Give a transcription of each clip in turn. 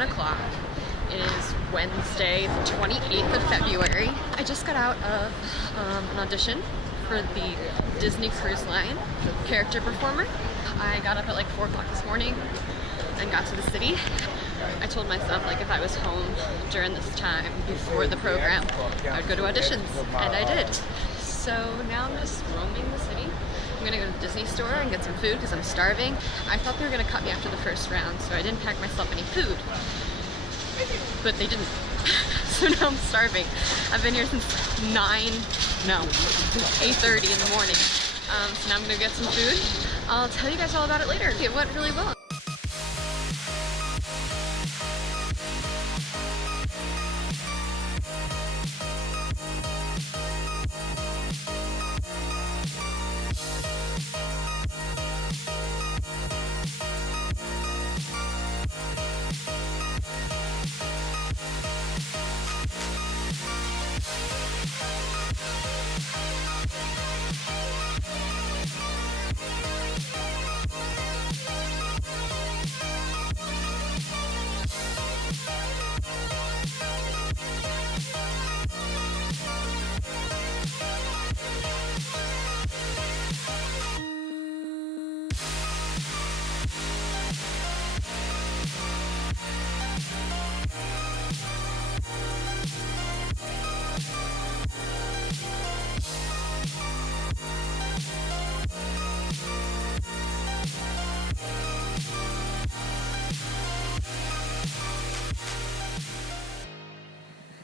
1 o'clock. It is Wednesday, the 28th of February. I just got out of an audition for the Disney Cruise Line character performer. I got up at like 4 o'clock this morning and got to the city. I told myself, like, if I was home during this time before the program, I would go to auditions, and I did. So now I'm just roaming the city. I'm gonna go to the Disney store and get some food because I'm starving. I thought they were gonna cut me after the first round, so I didn't pack myself any food. But they didn't. So now I'm starving. I've been here since 8:30 in the morning. So now I'm gonna get some food. I'll tell you guys all about it later. It went really well.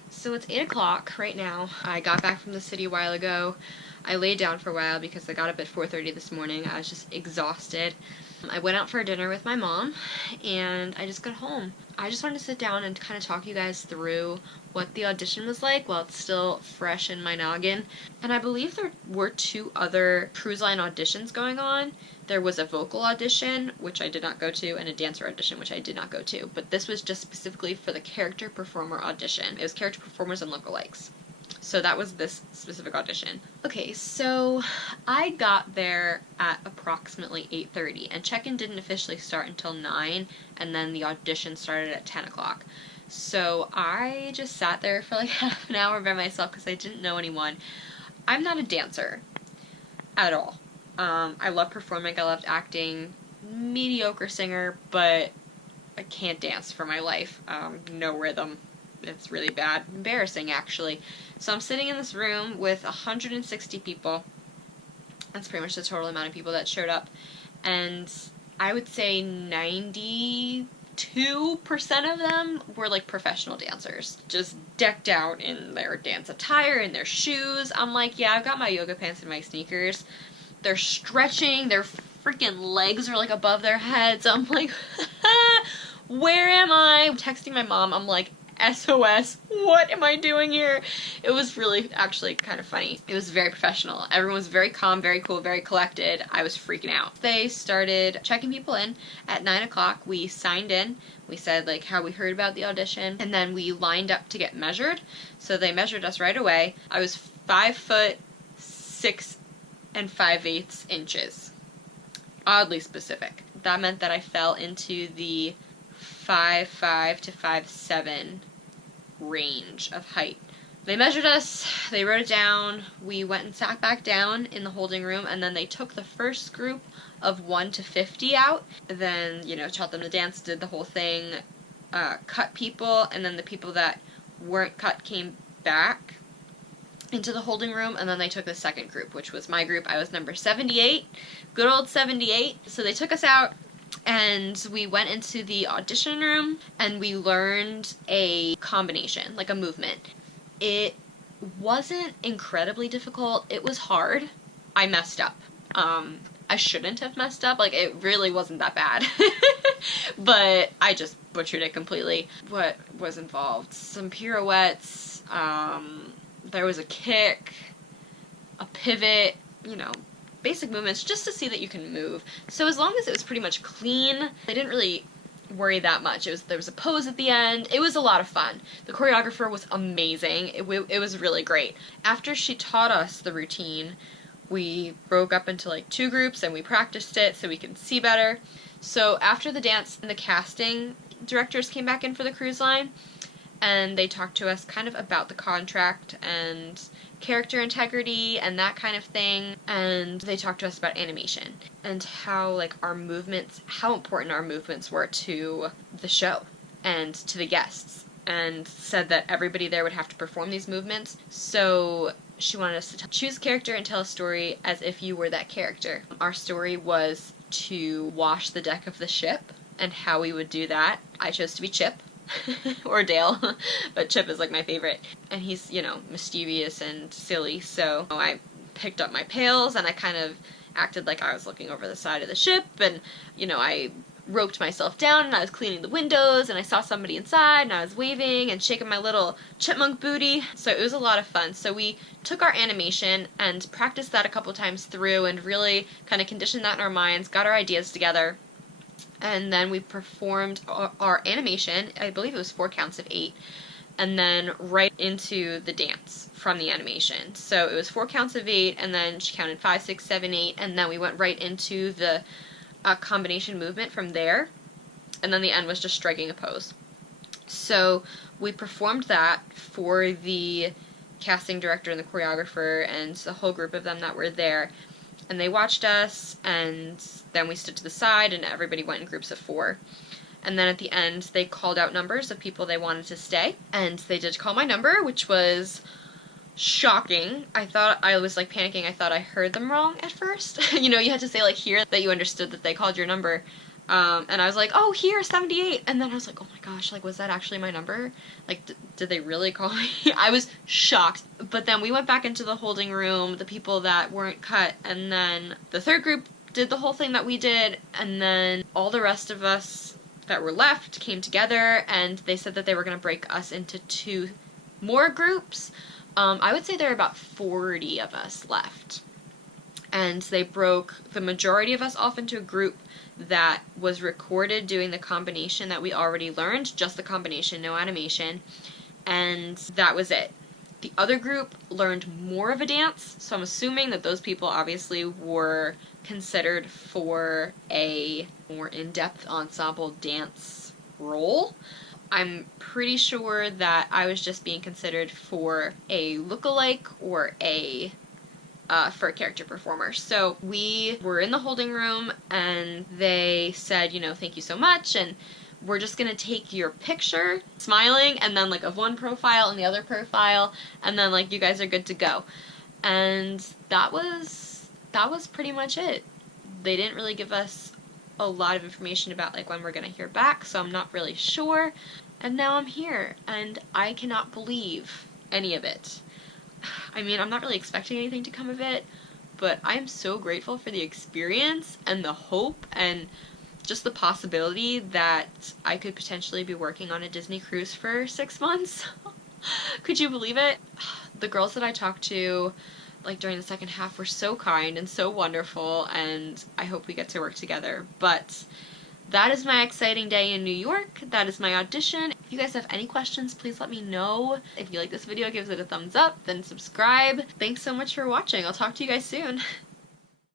So it's 8 o'clock right now. I got back from the city a while ago. I laid down for a while because I got up at 4:30 this morning. I was just exhausted. I went out for dinner with my mom and I just got home. I just wanted to sit down and kind of talk you guys through what the audition was like while it's still fresh in my noggin. And I believe there were 2 other cruise line auditions going on. There was a vocal audition, which I did not go to, and a dancer audition, which I did not go to. But this was just specifically for the character performer audition. It was character performers and lookalikes. So that was this specific audition. Okay, so I got there at approximately 8:30, and check-in didn't officially start until 9, and then the audition started at 10 o'clock. So I just sat there for like half an hour by myself because I didn't know anyone. I'm not a dancer at all. I love performing, I loved acting, mediocre singer, but I can't dance for my life. No rhythm. It's really bad. Embarrassing, actually. So I'm sitting in this room with 160 people. That's pretty much the total amount of people that showed up. And I would say 92% of them were like professional dancers. Just decked out in their dance attire and their shoes. I'm like, yeah, I've got my yoga pants and my sneakers. They're stretching, their freaking legs are like above their heads. I'm like, where am I? I'm texting my mom, I'm like, SOS, what am I doing here? It was really actually kind of funny. It was very professional. Everyone was very calm, very cool, very collected. I was freaking out. They started checking people in at 9 o'clock. We signed in. We said like how we heard about the audition, and then we lined up to get measured. So they measured us right away. I was 5'6" and 5/8 inches. Oddly specific. That meant that I fell into the 5'5" to 5'7" range of height. They measured us, they wrote it down, we went and sat back down in the holding room, and then they took the first group of 1 to 50 out, then, taught them to dance, did the whole thing, cut people, and then the people that weren't cut came back into the holding room, and then they took the second group, which was my group. I was number 78, good old 78. So they took us out, and we went into the audition room, and we learned a combination, like a movement. It wasn't incredibly difficult. It was hard. I messed up. I shouldn't have messed up. Like, it really wasn't that bad. But I just butchered it completely. What was involved? Some pirouettes, there was a kick, a pivot, basic movements just to see that you can move. So as long as it was pretty much clean, I didn't really worry that much. There was a pose at the end. It was a lot of fun. The choreographer was amazing. It was really great. After she taught us the routine, we broke up into like 2 groups and we practiced it so we could see better. So after the dance and the casting, directors came back in for the cruise line, and they talked to us kind of about the contract and character integrity and that kind of thing, and they talked to us about animation and how like our movements, how important our movements were to the show and to the guests, and said that everybody there would have to perform these movements. So she wanted us to choose a character and tell a story as if you were that character. Our story was to wash the deck of the ship, and how we would do that. I chose to be Chip. Or Dale, but Chip is like my favorite, and he's, you know, mischievous and silly, so I picked up my pails and I kind of acted like I was looking over the side of the ship, and, you know, I roped myself down and I was cleaning the windows, and I saw somebody inside and I was waving and shaking my little chipmunk booty, so it was a lot of fun. So we took our animation and practiced that a couple times through and really kind of conditioned that in our minds, got our ideas together. And then we performed our animation, I believe it was 4 counts of 8, and then right into the dance from the animation. So it was 4 counts of 8, and then she counted 5, 6, 7, 8, and then we went right into the combination movement from there, and then the end was just striking a pose. So we performed that for the casting director and the choreographer and the whole group of them that were there. And they watched us, and then we stood to the side, and everybody went in groups of 4. And then at the end, they called out numbers of people they wanted to stay, and they did call my number, which was shocking. I thought, I was like panicking, I thought I heard them wrong at first. You know, you had to say like here that you understood that they called your number. And I was like, oh, here, 78. And then I was like, oh my gosh, like, was that actually my number? Like, did they really call me? I was shocked. But then we went back into the holding room, the people that weren't cut, and then the third group did the whole thing that we did, and then all the rest of us that were left came together, and they said that they were going to break us into 2 more groups. I would say there were about 40 of us left. And they broke the majority of us off into a group that was recorded doing the combination that we already learned, just the combination, no animation, and that was it. The other group learned more of a dance, so I'm assuming that those people obviously were considered for a more in-depth ensemble dance role. I'm pretty sure that I was just being considered for a look-alike or for a character performer. So we were in the holding room, and they said, you know, thank you so much, and we're just gonna take your picture, smiling, and then like of one profile and the other profile, and then like you guys are good to go. And that was pretty much it. They didn't really give us a lot of information about like when we're gonna hear back, so I'm not really sure. And now I'm here, and I cannot believe any of it. I mean, I'm not really expecting anything to come of it, but I'm so grateful for the experience and the hope and just the possibility that I could potentially be working on a Disney cruise for 6 months. Could you believe it? The girls that I talked to, like, during the second half were so kind and so wonderful, and I hope we get to work together. But that is my exciting day in New York. That is my audition. If you guys have any questions, please let me know. If you like this video, give it a thumbs up, then subscribe. Thanks so much for watching. I'll talk to you guys soon.